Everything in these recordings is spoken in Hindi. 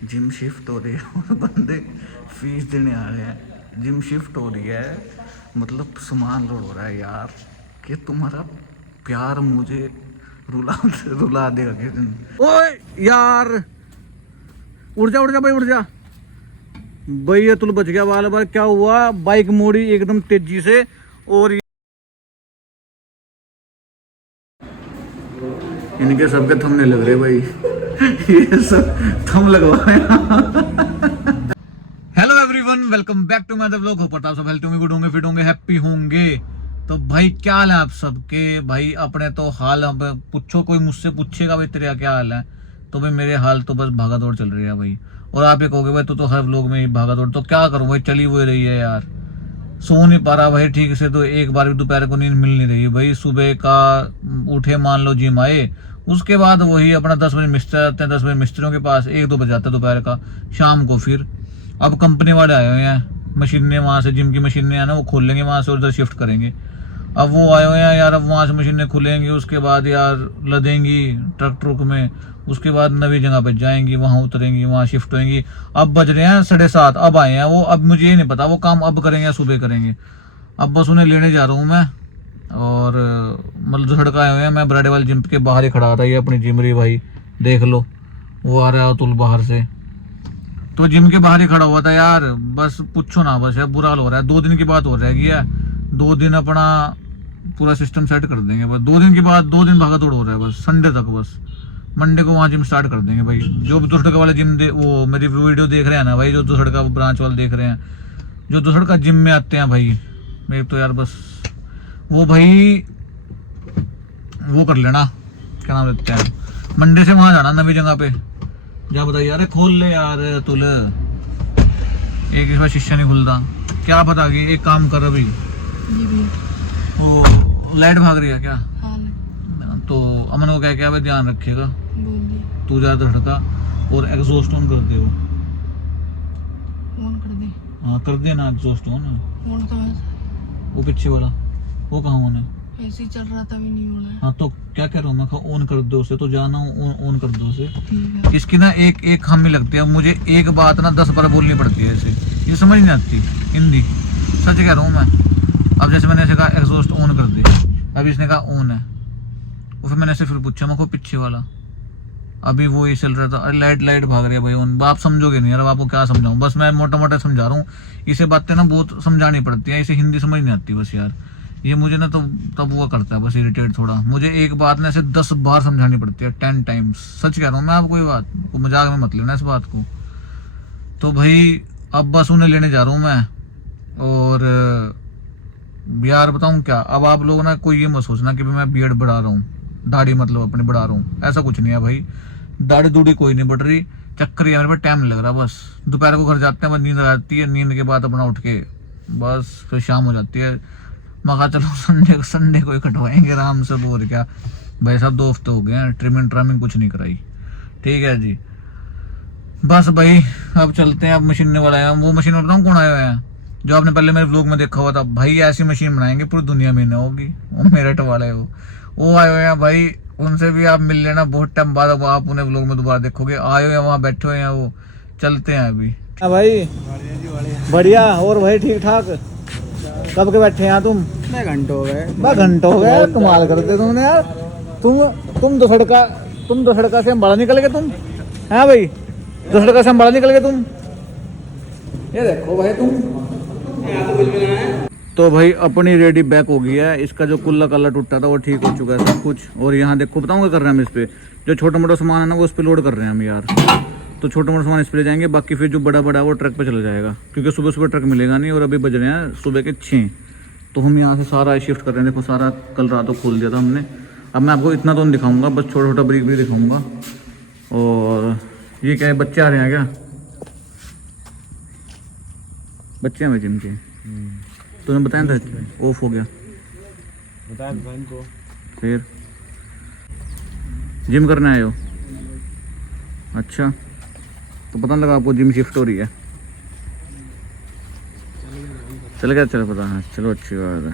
जिम शिफ्ट हो रही है और बंदे फीस देने आ रहे हैं। जिम शिफ्ट हो रही है मतलब सामान लोड हो रहा है यार, कि तुम्हारा प्यार मुझे रुला रुला देगा किस दिन। ओए यार उड़ जा भाई, उड़ जा भाई। ये तुल बच गया बाल बार। क्या हुआ, बाइक मोड़ी एकदम तेजी से और इनके सबके थंबनेल लग रहे भाई। ये सब थंब लगवाए। Hello everyone, welcome back to my the vlog. Hope करता हूं सब हेल्थ होंगे, गुड होंगे, फिट होंगे, हैप्पी होंगे। तो भाई क्या हाल है आप सबके? भाई अपने तो हाल अब पूछो, कोई मुझसे पूछेगा भाई तेरा क्या हाल है, तो भाई मेरे हाल तो बस भागा दौड़ चल रही है भाई। और आप ये कहोगे भाई तो हर व्लॉग में भागा दौड़, तो क्या करूं भाई, चली हुई रही है यार। सो नहीं पा रहा भाई ठीक से, तो एक बार भी दोपहर को नींद मिल नहीं रही भाई। सुबह का उठे, मान लो जिम आए, उसके बाद वही अपना 10 बजे मिस्टर आते हैं, 10 बजे मिस्त्रियों के पास, 1-2 बज जाता है दोपहर का। शाम को फिर अब कंपनी वाले आए हुए हैं, मशीनें वहाँ से जिम की मशीनें हैं ना, वो खोल लेंगे वहाँ से और उधर शिफ्ट करेंगे। अब वो आए हुए हैं यार, अब वहाँ से मशीनें खुलेंगी, उसके बाद यार लदेंगी ट्रक में, उसके बाद नवी जगह पे जाएंगी, वहाँ उतरेंगी, वहाँ शिफ्ट होंगी। अब बज रहे हैं 7:30, अब आए हैं वो। अब मुझे ये नहीं पता वो काम अब करेंगे या सुबह करेंगे। अब बस उन्हें लेने जा रहा हूँ मैं। और मतलब जो सड़क आए हुए हैं, मैं बराडे वाली जिम के बाहर ही खड़ा था। ये अपनी जिम रही भाई, देख लो वो आ रहा है अतुल बाहर से। तो जिम के बाहर ही खड़ा हुआ था यार, बस पूछो ना, बस यार बुरा हाल हो रहा है। 2 दिन की बात हो रही है, 2 दिन अपना पूरा सिस्टम सेट कर देंगे बस। 2 दिन के बाद 2 दिन भागा दौड़ हो रहा है बस, संडे तक बस। मंडे को वहाँ जिम स्टार्ट कर देंगे भाई। जो भी दूसरे वाले जिम वो मेरी वीडियो देख रहे हैं ना भाई, जो दूसरे का ब्रांच वाले देख रहे हैं, जो दूसरे का जिम में आते हैं भाई, मेरे तो यार बस वो भाई वो कर लेना, क्या नाम लेते हैं, मंडे से वहाँ जाना नवी जगह पे। क्या बताइए यार, खोल ले यार तुल, एक इस बार शीशा नहीं खुलता। क्या पता कि एक काम कर अभी, वो लाइट भाग रही है क्या? हाँ। तो अमन को क्या क्या भाई ध्यान रखिएगा, तू ज्यादा धड़का और एग्जॉस्ट ऑन कर दे। ऑन कर दे? हाँ कर दे ना एग्जॉस्ट ऑन। ऑन कहाँ है? वो पीछे वाला, वो कहाँ ऑन है? ऐसे ही चल रहा था, भी नहीं होना है। हाँ तो क्या कह रहा हूँ मैं, ऑन कर दो उसे, तो जाना ऑन कर दो उसे। इसकी ना एक खामी लगती है मुझे, एक बात ना 10 बार बोलनी पड़ती है ऐसे, ये समझ नहीं आती हिंदी, सच कह रहा हूँ मैं। अब जैसे मैंने ऐसे कहा एग्जॉस्ट ऑन कर दी, अब इसने कहा ऑन है, और फिर मैंने ऐसे फिर पूछा मैं पीछे वाला, अभी वो ये चल रहा था। अरे लाइट भाग रही है भाई ऑन। आप समझोगे नहीं यार, आपको क्या समझाऊं, बस मैं मोटा मोटा समझा रहा हूँ। इसे बातें ना बहुत समझानी पड़ती है, इसे हिंदी समझ नहीं आती बस यार। ये मुझे ना तो तब वो करता है बस इरिटेट थोड़ा, मुझे एक बात ना ऐसे 10 बार समझानी पड़ती है, 10 टाइम्स। सच कह रहा हूँ मैं आपको, कोई बात को मजाक में मत लेना इस बात को। तो भाई अब बस उन्हें लेने जा रहा हूँ मैं। और यार बताऊँ क्या, अब आप लोग ना कोई ये मत सोचना कि मैं बियर्ड बढ़ा रहा हूँ, दाढ़ी मतलब अपनी बढ़ा रहा हूँ, ऐसा कुछ नहीं है भाई। दाढ़ी दूढ़ी कोई नहीं बढ़ रही, चक्कर ही मेरे पे टाइम लग रहा बस। दोपहर को घर जाते हैं, बस नींद आ जाती है, नींद के बाद अपना उठ के बस फिर शाम हो जाती है। मैं कहा चलो संडे को ही कटवाएंगे आराम से। और क्या भाई साहब, 2 हफ्ते हो गए हैं, ट्रिमिंग कुछ नहीं कराई। ठीक है जी, बस भाई अब चलते हैं। अब मशीन वाला है, वो मशीन बताऊँ कौन आया हुआ है, जो आपने पहले मेरे व्लॉग में देखा हुआ था भाई। ऐसी मशीन बनाएंगे पूरी दुनिया में ना होगी, वो मेरठ वाले है वो आए हुए हैं भाई। उनसे भी आप मिल लेना बहुत टाइम बाद, अब आप उन्हें व्लॉग में दोबारा देखोगे। आए हुए हैं वहाँ बैठे हुए हैं वो, चलते हैं अभी। हाँ भाई बढ़िया। और भाई ठीक ठाक? कब के बैठे हैं तुम? 2 घंटे हो गए। कमाल करते तुमने यार। तुम दो सड़का से अंबाला निकल गए तुम, है भाई? 2 सड़का से अंबाला निकल गए तुम, ये देखो भाई तुम। तो भाई अपनी रेडी बैक हो गई है, इसका जो कुल्ला कल्ला टूटा था वो ठीक हो चुका है सब कुछ। और यहाँ देखो बताऊँ क्या कर रहे हैं हम इस पे, जो छोटा मोटा सामान है ना वो इस पे लोड कर रहे हैं हम यार। तो छोटा मोटा सामान इस पे ले जाएंगे, बाकी फिर जो बड़ा बड़ा है वो ट्रक पे चला जाएगा, क्योंकि सुबह सुबह ट्रक मिलेगा नहीं। और अभी बज रहे हैं सुबह के 6, तो हम यहाँ से सारा शिफ्ट कर रहे हैं। देखो सारा कल रात को खोल दिया था हमने। अब मैं आपको इतना तो नहीं दिखाऊंगा, बस छोटा छोटा ब्रिक भी दिखाऊंगा। और ये क्या है, बच्चे आ रहे हैं क्या? बच्चे हैं भाई जिम के, तूने बताया था ऑफ हो गया, बताया था इनको। फिर जिम करने आए हो? अच्छा, तो पता लगा आपको जिम शिफ्ट हो रही है। चल गया, चलो पता है, चलो अच्छी बात है।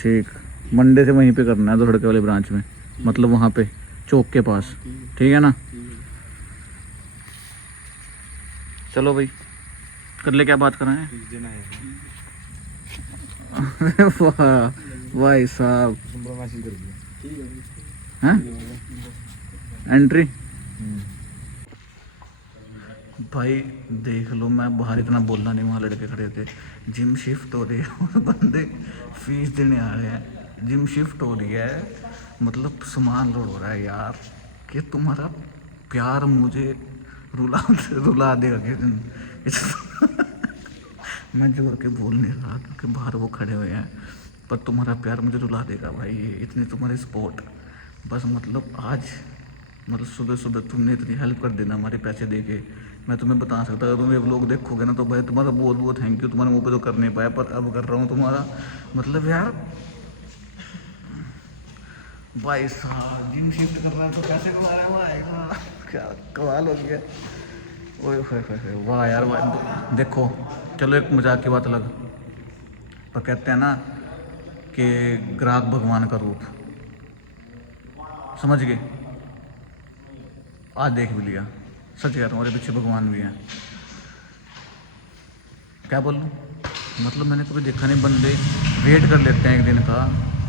ठीक, मंडे से वहीं पे करना है, तो लड़के वाले ब्रांच में, मतलब वहाँ पे चौक के पास, ठीक है ना? चलो भाई कर ले, क्या बात कर रहे हैं। वाह भाई साहब, हैं एंट्री भाई देख लो, मैं बाहर इतना बोलना नहीं, वहाँ लड़के खड़े थे, जिम शिफ्ट हो रही है और बंदे फीस देने आ रहे हैं। जिम शिफ्ट हो रही है मतलब सामान लोड हो रहा है यार, कि तुम्हारा प्यार मुझे रुला देगा किस दिन। मैं जोर के बोल नहीं रहा क्योंकि बाहर वो खड़े हुए हैं, पर तुम्हारा प्यार मुझे रुला देगा भाई, इतनी तुम्हारी सपोर्ट। बस मतलब आज मतलब सुबह सुबह तुमने इतनी हेल्प कर देना हमारे पैसे दे के, मैं तुम्हें बता सकता, अगर तुम ये व्लॉग देखोगे ना तो भाई तुम्हारा बहुत बहुत थैंक यू। तुम्हारे मुँह पे तो कर नहीं पाया, पर अब कर रहा हूँ तुम्हारा मतलब यार। भाई साहब जिम शिफ्ट कर रहा है तो कैसे कमा रहा है भाई, क्या कमाल हो गया। ओए वाह यार वाह। देखो चलो एक मजाक की बात अलग, पर कहते हैं ना कि ग्राहक भगवान का रूप, समझ गए। आज देख भी लिया, सच कह रहा हूँ, मेरे पीछे भगवान भी हैं। क्या बोल लूँ, मतलब मैंने कभी देखा नहीं, बंदे वेट कर लेते हैं एक दिन का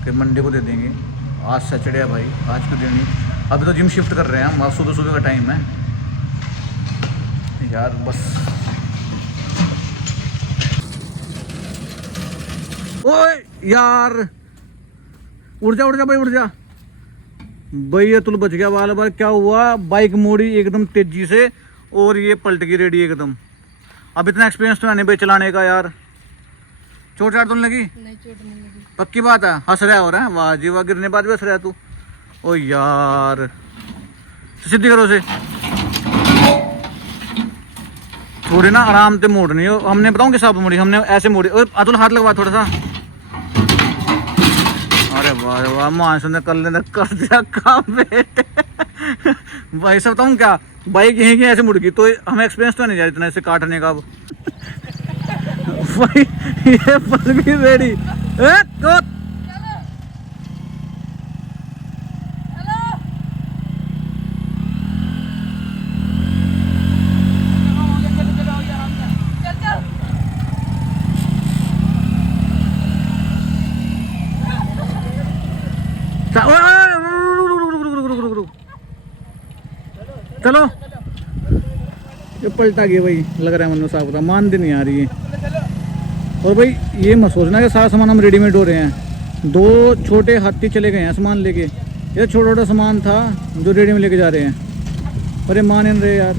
कि मंडे को दे देंगे, आज सैटरडे है भाई, आज क्यों देनी। अभी तो जिम शिफ्ट कर रहे हैं हम, सुबह सुबह का टाइम है यार। बस ओए यार उड़ जा भाई, उड़ जा भाई, ये तुल बच गया बाल बार। क्या हुआ, बाइक मोड़ी एकदम तेजी से और ये पलट गई रेडी एकदम। अब इतना एक्सपीरियंस तो है नहीं भाई चलाने का यार। चोट चाट तो नहीं लगी? नहीं चोट नहीं लगी। पक्की बात है, हंस रहा हो रहा है, वाह जी वाह, गिरने बाद भी हंस रहा है तू। ओ यार सीधी करो उसे, थोड़ी ना आराम से मोड़नी हो। हमने बताऊँ किस हिसाब मोड़ी, हमने ऐसे मोड़ी। और अतुल हाथ लगवा थोड़ा सा। अरे वाह वाह, मानसून ने कर दिया काम बेटे। भाई सब बताऊँ क्या, बाइक यहीं की ऐसे मुड़ गई, तो हमें एक्सपीरियंस तो नहीं जा इतना ऐसे काटने का। अब भाई ये पल भी रेडी तो चलो। ये पलटा गया भाई, लग रहा है मनु साहब का मान नहीं आ रही है। और भाई ये मत सोचना कि सारा सामान हम रेडीमेड हो रहे हैं, दो छोटे हाथी चले गए हैं सामान लेके, ये छोटा छोटा सामान था जो रेडीमेड लेके जा रहे हैं। अरे मान नहीं रहे यार।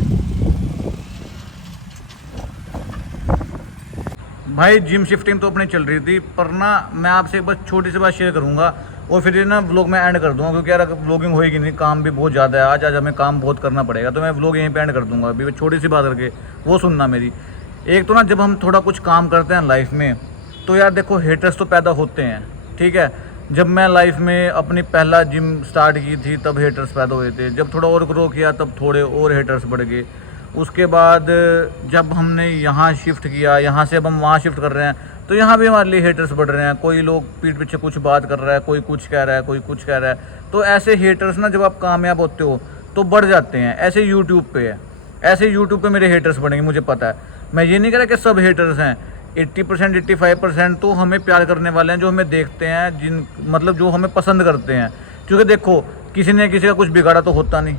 भाई जिम शिफ्टिंग तो अपनी चल रही थी, पर ना मैं आपसे बस छोटी सी बात शेयर करूंगा और फिर ना व्लॉग में एंड कर दूंगा, क्योंकि यार व्लॉगिंग होएगी नहीं, काम भी बहुत ज़्यादा है आज हमें काम बहुत करना पड़ेगा, तो मैं व्लॉग यहीं पे एंड कर दूंगा। अभी छोटी सी बात करके वो सुनना मेरी। एक तो ना जब हम थोड़ा कुछ काम करते हैं लाइफ में, तो यार देखो हेटर्स तो पैदा होते हैं, ठीक है। जब मैं लाइफ में अपनी पहला जिम स्टार्ट की थी तब हेटर्स पैदा हुए थे, जब थोड़ा और ग्रो किया तब थोड़े और हेटर्स बढ़ गए। उसके बाद जब हमने यहाँ शिफ्ट किया, यहाँ से अब हम वहाँ शिफ्ट कर रहे हैं, तो यहाँ भी हमारे लिए हेटर्स बढ़ रहे हैं। कोई लोग पीठ पीछे कुछ बात कर रहा है, कोई कुछ कह रहा है, कोई कुछ कह रहा है। तो ऐसे हेटर्स ना जब आप कामयाब होते हो तो बढ़ जाते हैं। ऐसे यूट्यूब पे है, ऐसे यूट्यूब पे मेरे हेटर्स बढ़ेंगे, मुझे पता है। मैं ये नहीं कह रहा कि सब हेटर्स हैं, 80% 85% तो हमें प्यार करने वाले हैं, जो हमें देखते हैं, जिन मतलब जो हमें पसंद करते हैं। क्योंकि देखो किसी ने किसी का कुछ बिगाड़ा तो होता नहीं,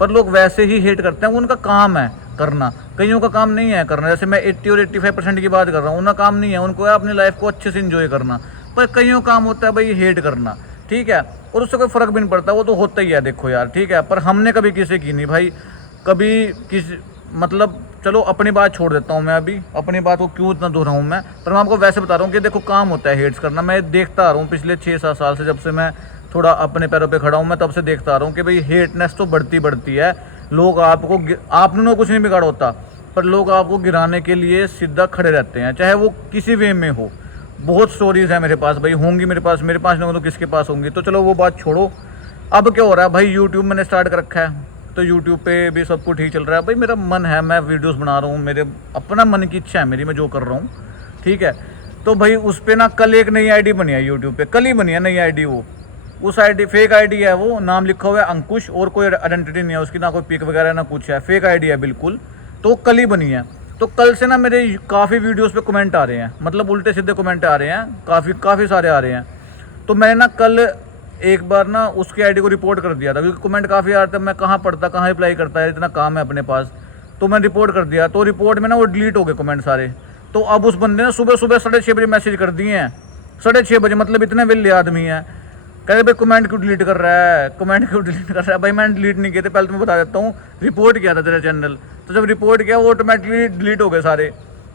पर लोग वैसे ही हेट करते हैं, वो उनका काम है करना, कईयों का काम नहीं है करना। जैसे मैं 80 और 85% की बात कर रहा हूँ, उनका काम नहीं है, उनको है अपनी लाइफ को अच्छे से एंजॉय करना, पर कईयों काम होता है भाई हेट करना, ठीक है। और उससे कोई फ़र्क भी नहीं पड़ता, वो तो होता ही है, देखो यार, ठीक है। पर हमने कभी किसी की नहीं भाई, कभी किसी मतलब चलो अपनी बात छोड़ देता हूँ मैं, अभी अपनी बात को क्यों इतना दोहराऊँ मैं, पर मैं आपको वैसे बता रहा हूँ कि देखो काम होता है हेट्स करना। मैं देखता आ रहा हूँ पिछले 6-7 साल से, जब से मैं थोड़ा अपने पैरों पे खड़ा हूँ, मैं तब से देखता आ रहा हूँ कि भाई हेटनेस तो बढ़ती है। लोग आपको, आपने कुछ नहीं बिगाड़ा होता, पर लोग आपको गिराने के लिए सीधा खड़े रहते हैं, चाहे वो किसी वे में हो। बहुत स्टोरीज है मेरे पास भाई, होंगी मेरे पास नहीं हो तो किसके पास होंगी। तो चलो वो बात छोड़ो। अब क्या हो रहा है भाई, यूट्यूब मैंने स्टार्ट कर रखा है, तो यूट्यूब पे भी सब कुछ ठीक चल रहा है भाई। मेरा मन है, मैं वीडियोस बना रहा हूँ, मेरे अपना मन की इच्छा है मेरी, मैं जो कर रहा हूँ, ठीक है। तो भाई उस पर ना कल एक नई आईडी बनी है यूट्यूब पे, कल ही बनी है नई आईडी। वो उस आईडी फेक आईडी है, वो नाम लिखा हुआ है अंकुश, और कोई आइडेंटिटी नहीं है उसकी, ना कोई पिक वगैरह ना कुछ है, फेक आईडी है बिल्कुल। तो कल ही बनी है। तो कल से ना मेरे काफ़ी वीडियोस पे कमेंट आ रहे हैं, मतलब उल्टे सीधे कमेंट आ रहे हैं, काफ़ी सारे आ रहे हैं। तो मैंने ना कल एक बार ना उसकी आईडी को रिपोर्ट कर दिया था, क्योंकि कमेंट काफ़ी आ रहे थे, मैं कहाँ पढ़ता कहाँ रिप्लाई करता है, इतना काम है अपने पास। तो मैंने रिपोर्ट कर दिया, तो रिपोर्ट में ना वो डिलीट हो गए कमेंट सारे। तो अब उस बंदे ने सुबह 6:30 बजे मैसेज कर दिए हैं, 6:30 बजे, मतलब इतने वेले आदमी है। कह रहे भाई कमेंट क्यों डिलीट कर रहा है, कमेंट क्यों डिलीट कर रहा है। भाई मैंने डिलीट नहीं किए थे, पहले तो मैं बता देता हूँ, रिपोर्ट किया था तेरा चैनल। तो जब रिपोर्ट किया वो ऑटोमेटिकली डिलीट हो गए सारे।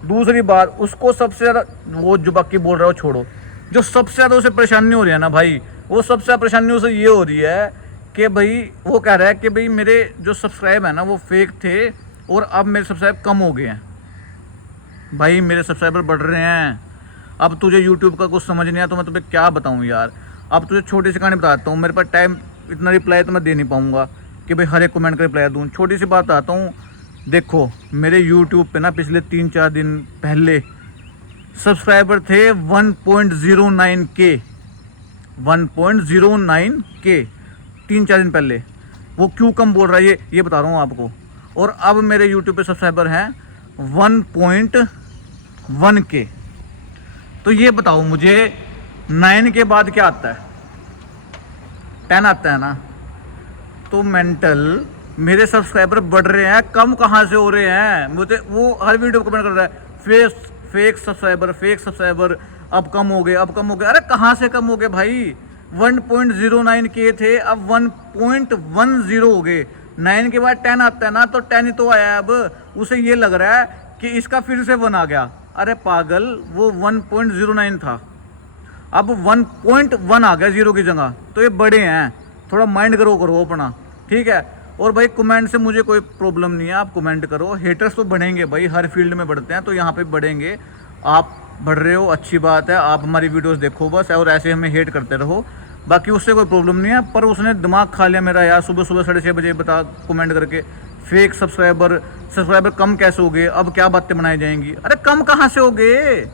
दूसरी बात, उसको सबसे ज़्यादा, वो जो बाकी बोल रहा हो छोड़ो, जो सबसे ज़्यादा उसे परेशानी हो रही है ना भाई, वो सबसे ज़्यादा परेशानी उसे ये हो रही है कि भाई वो कह रहा है कि भाई मेरे जो सब्सक्राइब है ना वो फेक थे और अब मेरे सब्सक्राइब कम हो गए हैं। भाई मेरे सब्सक्राइबर बढ़ रहे हैं। अब तुझे यूट्यूब का कुछ समझ नहीं आया तो मैं तुम्हें क्या बताऊं यार। अब तुझे छोटी सी कहानी बताता हूँ, मेरे पास टाइम इतना रिप्लाई तो मैं दे नहीं पाऊँगा कि भाई हर एक कमेंट का रिप्लाई दूँ। छोटी सी बात बताता हूँ, देखो मेरे यूट्यूब पे ना पिछले 3-4 दिन पहले सब्सक्राइबर थे 1.09 के, 1.09 के 3-4 दिन पहले। वो क्यों कम बोल रहा है ये बता रहा हूँ आपको। और अब मेरे यूट्यूब पे सब्सक्राइबर हैं 1.1 के। तो ये बताओ मुझे 9 के बाद क्या आता है, 10 आता है ना। तो मेंटल, मेरे सब्सक्राइबर बढ़ रहे हैं, कम कहाँ से हो रहे हैं। मुझे वो हर वीडियो को कमेंट कर रहा है फेक सब्सक्राइबर अब कम हो गए, अब कम हो गए। अरे कहाँ से कम हो गए भाई, 1.09 के थे अब 1.10 हो गए। 9 के बाद 10 आता है ना, तो 10 ही तो आया है। अब उसे ये लग रहा है कि इसका फिर से 1 आ गया। अरे पागल, वो 1.09 था, अब 1.1 आ गया 0 की जगह। तो ये बड़े हैं, थोड़ा माइंड करो अपना, ठीक है। और भाई कमेंट से मुझे कोई प्रॉब्लम नहीं है, आप कमेंट करो। हेटर्स तो बढ़ेंगे भाई, हर फील्ड में बढ़ते हैं, तो यहाँ पे बढ़ेंगे। आप बढ़ रहे हो, अच्छी बात है, आप हमारी वीडियोस देखो बस, और ऐसे हमें हेट करते रहो, बाकी उससे कोई प्रॉब्लम नहीं है। पर उसने दिमाग खा लिया मेरा यार, सुबह 6:30 बजे बता कमेंट करके फेक सब्सक्राइबर कम कैसे हो गए, अब क्या बातें बनाई जाएंगी। अरे कम कहाँ से हो गए,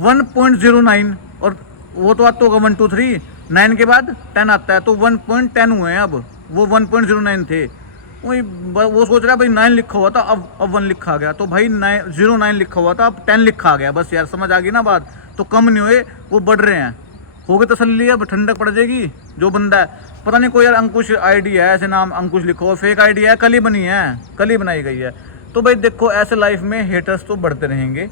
1.09, और वो तो आता होगा 1 2 3, 9 के बाद 10 आता है, तो 1.10 हुए हैं। अब वो 1.09 थे, वो सोच रहा है भाई 9 लिखा हुआ था, अब 1 लिखा गया। तो भाई 09 लिखा हुआ था, अब 10 लिखा गया। बस यार समझ आ गई ना बात। तो कम नहीं हुए, वो बढ़ रहे हैं। हो गए तसल्ली, अब ठंडक पड़ जाएगी। जो बंदा है, पता नहीं कोई यार अंकुश आईडी है, ऐसे नाम अंकुश लिखो, और फेक आईडी है, कल ही बनी है, कल ही बनाई गई है। तो भाई देखो, ऐसे लाइफ में हेटर्स तो बढ़ते रहेंगे,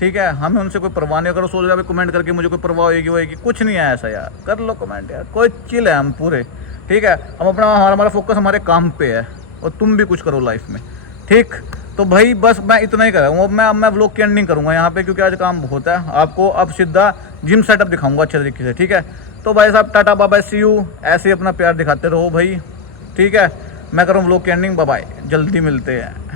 ठीक है। हमें उनसे कोई परवाह नहीं। अगर सोच रहा है कमेंट करके मुझे कोई परवाह होएगी, कुछ नहीं है ऐसा यार, कर लो कमेंट यार, कोई चिल है हम पूरे, ठीक है। हम अपना हमारा फोकस हमारे काम पे है, और तुम भी कुछ करो लाइफ में, ठीक। तो भाई बस मैं इतना ही कर रहा हूँ। अब मैं व्लॉग की एंडिंग करूँगा यहाँ पे, क्योंकि आज काम बहुत है। आपको अब सीधा जिम सेटअप दिखाऊंगा अच्छे तरीके से, ठीक है। तो भाई साहब tata bye bye, see you. ऐसे ही अपना प्यार दिखाते रहो भाई, ठीक है। मैं करूँ व्लॉग की एंडिंग, बाय बाय, जल्दी मिलते हैं।